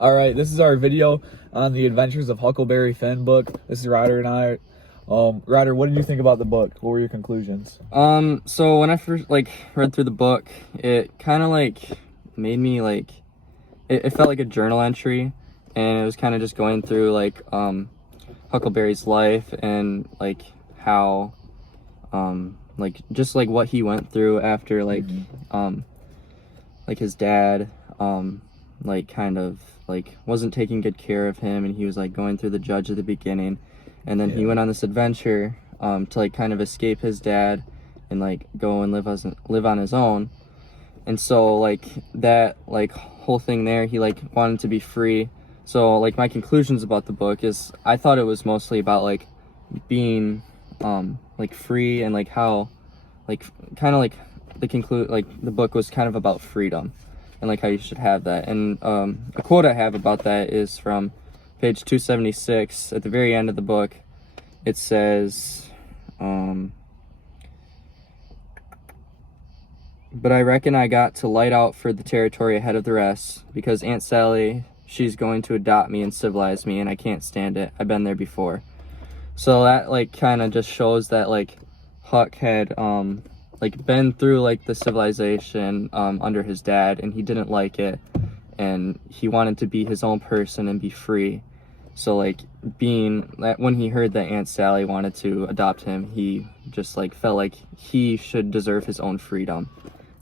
All right, this is our video on the Adventures of Huckleberry Finn book. This is Ryder and I. Ryder, what did you think about the book? What were your conclusions? So when I first read through the book, it kind of made me it felt like a journal entry, and it was kind of just going through Huckleberry's life and how just what he went through after his dad wasn't taking good care of him, and he was going through the judge at the beginning, and then he went on this adventure to kind of escape his dad and go and live on his own. And so that whole thing there, he wanted to be free. So my conclusions about the book is I thought it was mostly about being free, and how the book was kind of about freedom and how you should have that. And a quote I have about that is from page 276 at the very end of the book. It says, but I reckon I got to light out for the territory ahead of the rest, because Aunt Sally, she's going to adopt me and civilize me, and I can't stand it. I've been there before. So that kind of just shows that Huck had been through the civilization under his dad, and he didn't like it, and he wanted to be his own person and be free. So being that, when he heard that Aunt Sally wanted to adopt him, he just felt like he should deserve his own freedom.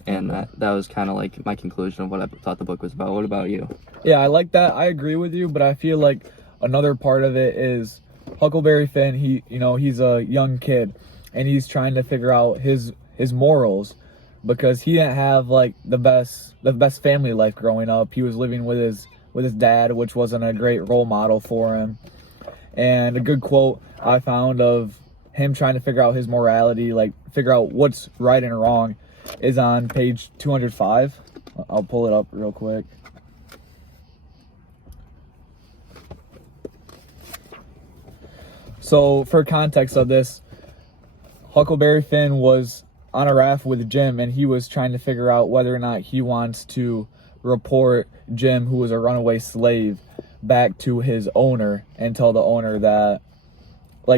And that was kind of my conclusion of what I thought the book was about. What about you? Yeah, I like that. I agree with you, but I feel like another part of it is Huckleberry Finn, he's a young kid, and he's trying to figure out his morals, because he didn't have the best family life growing up. He was living with his dad, which wasn't a great role model for him. And a good quote I found of him trying to figure out his morality, figure out what's right and wrong, is on page 205. I'll pull it up real quick. So for context of this, Huckleberry Finn was on a raft with Jim, and he was trying to figure out whether or not he wants to report Jim, who was a runaway slave, back to his owner and tell the owner that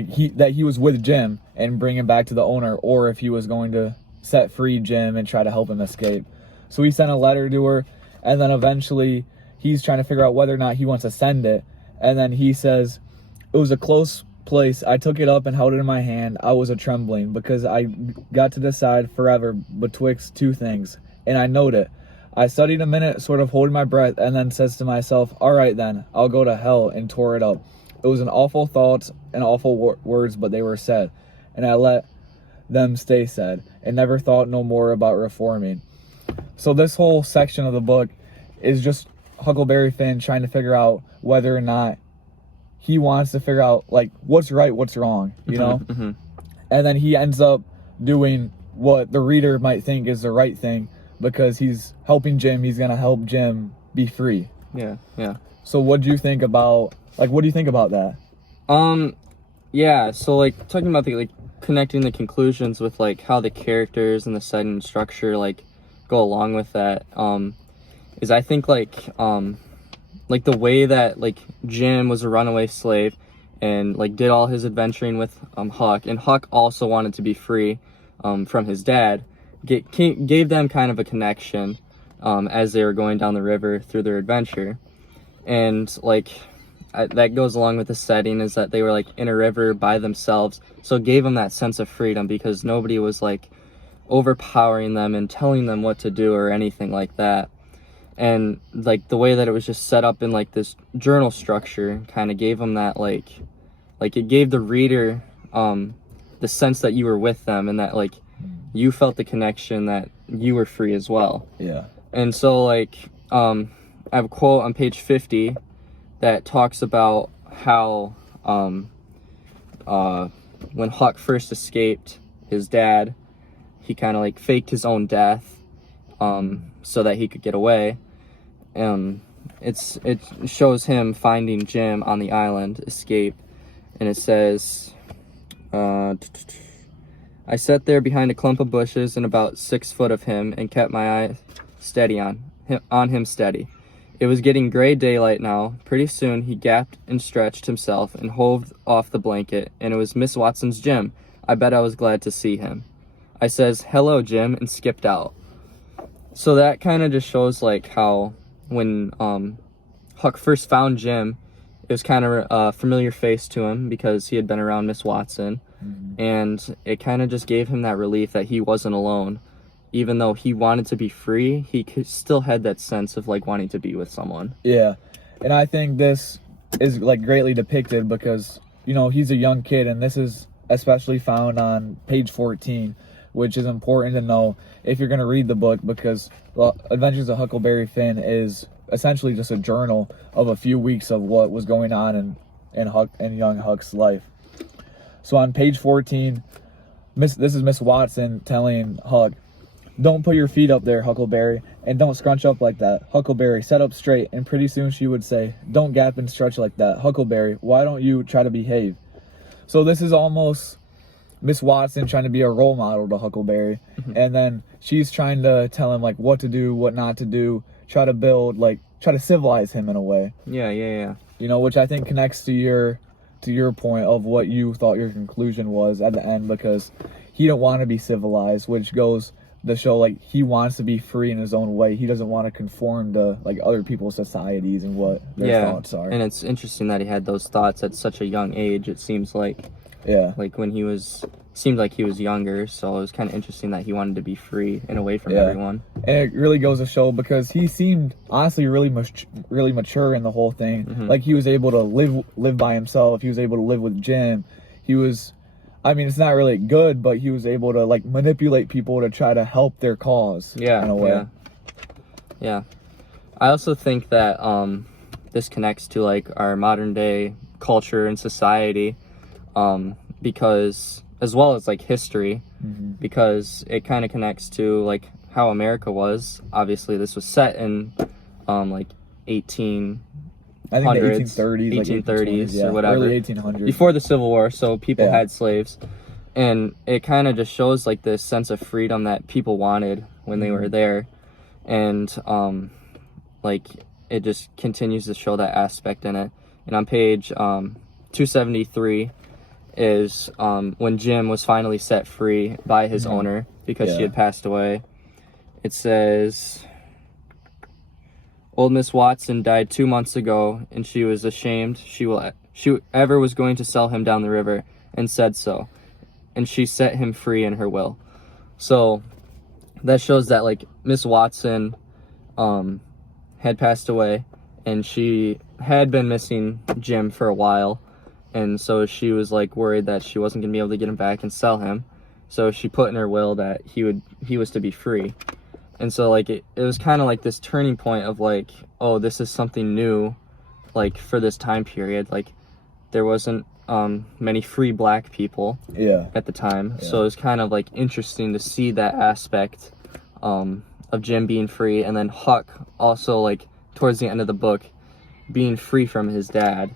he was with Jim and bring him back to the owner, or if he was going to set free Jim and try to help him escape. So he sent a letter to her, and then eventually he's trying to figure out whether or not he wants to send it. And then he says, "It was a close place. I took it up and held it in my hand. I was a trembling, because I got to decide forever betwixt two things, and I knowed it. I studied a minute, sort of holding my breath, and then says to myself, all right then, I'll go to hell," and tore it up. It was an awful thoughts and awful words, but they were said, and I let them stay said, and never thought no more about reforming. So this whole section of the book is just Huckleberry Finn trying to figure out whether or not he wants to figure out what's right, what's wrong, you know? Mm-hmm. And then he ends up doing what the reader might think is the right thing, because he's helping Jim. He's gonna help Jim be free. Yeah. So what do you think about that? Yeah, so talking about the connecting the conclusions with how the characters and the setting and structure go along with that, is I think the way that Jim was a runaway slave and did all his adventuring with Huck, and Huck also wanted to be free from his dad, gave them kind of a connection as they were going down the river through their adventure. And that goes along with the setting, is that they were in a river by themselves, so it gave them that sense of freedom, because nobody was overpowering them and telling them what to do or anything like that. And the way that it was just set up in this journal structure kind of gave them that it gave the reader the sense that you were with them, and that you felt the connection that you were free as well. Yeah. And so I have a quote on page 50 that talks about how when Huck first escaped his dad, he kind of faked his own death so that he could get away. It shows him finding Jim on the island, escape, and it says, I sat there behind a clump of bushes and about 6 foot of him, and kept my eye steady on him steady. It was getting gray daylight now. Pretty soon he gasped and stretched himself and hove off the blanket, and it was Miss Watson's Jim. I bet I was glad to see him. I says, "Hello, Jim," and skipped out. So that kind of just shows like how when Huck first found Jim, it was kind of a familiar face to him because he had been around Miss Watson, and it kind of just gave him that relief that he wasn't alone. Even though he wanted to be free, he still had that sense of like wanting to be with someone. Yeah, and I think this is like greatly depicted because, you know, he's a young kid, and this is especially found on page 14, which is important to know if you're going to read the book, because the Adventures of Huckleberry Finn is essentially just a journal of a few weeks of what was going on in young Huck's life. So on page 14, this is Miss Watson telling Huck, "Don't put your feet up there, Huckleberry, and don't scrunch up like that. Huckleberry, set up straight." And pretty soon she would say, "Don't gap and stretch like that. Huckleberry, why don't you try to behave?" So this is almost Miss Watson trying to be a role model to Huckleberry. And then she's trying to tell him like what to do, what not to do, try to civilize him in a way. Yeah. You know, which I think connects to your point of what you thought your conclusion was at the end, because he don't want to be civilized, which goes to show like he wants to be free in his own way. He doesn't want to conform to like other people's societies and what their thoughts are. And it's interesting that he had those thoughts at such a young age. It seems like like when seemed like he was younger, so it was kind of interesting that he wanted to be free and away from everyone. And it really goes to show because he seemed honestly really mature in the whole thing. Like he was able to live by himself. He was able to live with Jim. He was, I mean, it's not really good, but he was able to like manipulate people to try to help their cause. In a way. Yeah. I also think that this connects to like our modern day culture and society, because as well as like history, because it kind of connects to like how America was. Obviously, this was set in like 1800s, I think the 1830s, 1830s or whatever, early 1800s, before the Civil War. So people had slaves, and it kind of just shows like this sense of freedom that people wanted when they were there, and like it just continues to show that aspect in it. And on page 273 is when Jim was finally set free by his owner because she had passed away. It says, "Old Miss Watson died 2 months ago, and she was ashamed she ever was going to sell him down the river, and said so. And she set him free in her will." So that shows that like Miss Watson had passed away, and she had been missing Jim for a while. And so she was like worried that she wasn't gonna be able to get him back and sell him. So she put in her will that he was to be free. And so like it was kind of like this turning point of like, oh, this is something new, like for this time period. Like there wasn't many free black people at the time. So it was kind of like interesting to see that aspect of Jim being free, and then Huck also like towards the end of the book being free from his dad.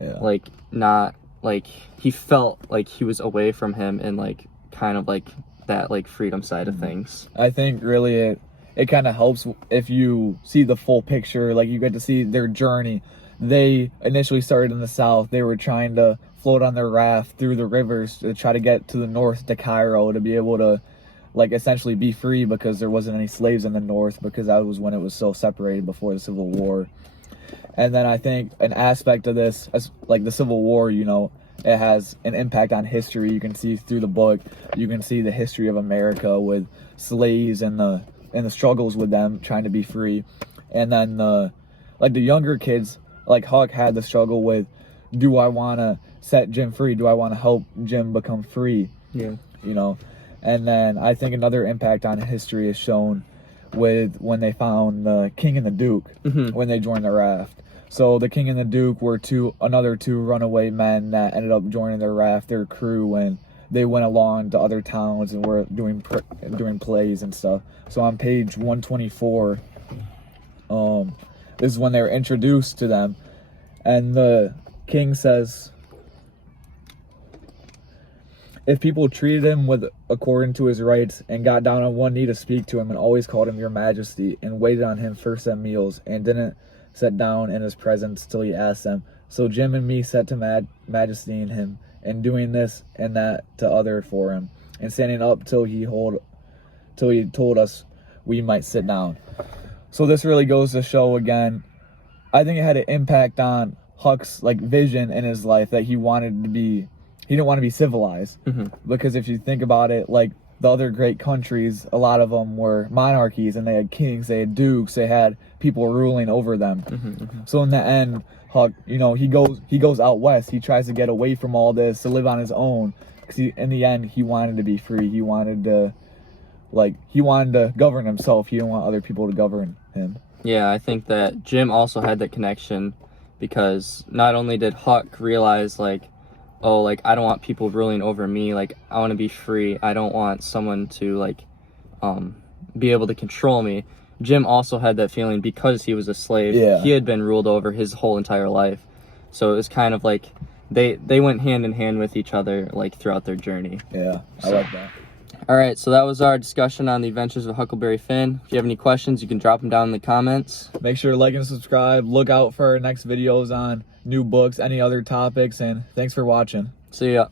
Like not like he felt like he was away from him, and like kind of like that like freedom side of things. I think really it kind of helps if you see the full picture. Like you get to see their journey. They initially started in the south. They were trying to float on their raft through the rivers to try to get to the north to Cairo to be able to like essentially be free, because there wasn't any slaves in the north, because that was when it was so separated before the Civil War. And then I think an aspect of this, as like the Civil War, you know, it has an impact on history. You can see through the book, you can see the history of America with slaves and the struggles with them trying to be free. And then the younger kids, like Huck, had the struggle with, do I want to set Jim free? Do I want to help Jim become free? You know. And then I think another impact on history is shown with when they found the King and the Duke when they joined the raft. So the King and the Duke were another two runaway men that ended up joining their raft, their crew, and they went along to other towns and were doing plays and stuff. So on page 124, this is when they were introduced to them, and the king says, if people treated him according to his rights, and got down on one knee to speak to him, and always called him your majesty, and waited on him first at meals, and didn't sat down in his presence till he asked them. So Jim and me set to majesty in him, and doing this and that to other for him, and standing up till he told us we might sit down. So this really goes to show again, I think it had an impact on Huck's like vision in his life, that he didn't want to be civilized. Because if you think about it, like the other great countries, a lot of them were monarchies, and they had kings, they had dukes, they had people ruling over them. So in the end, Huck, you know, he goes out west. He tries to get away from all this to live on his own. Because in the end, he wanted to be free. He wanted to govern himself. He didn't want other people to govern him. Yeah, I think that Jim also had that connection, because not only did Huck realize like, oh, like I don't want people ruling over me. Like I want to be free. I don't want someone to like be able to control me. Jim also had that feeling because he was a slave. Yeah. He had been ruled over his whole entire life. So it was kind of like they went hand in hand with each other like throughout their journey. Yeah, I like that. All right, so that was our discussion on the adventures of Huckleberry Finn. If you have any questions, you can drop them down in the comments. Make sure to like and subscribe. Look out for our next videos on new books, any other topics, and thanks for watching. See ya.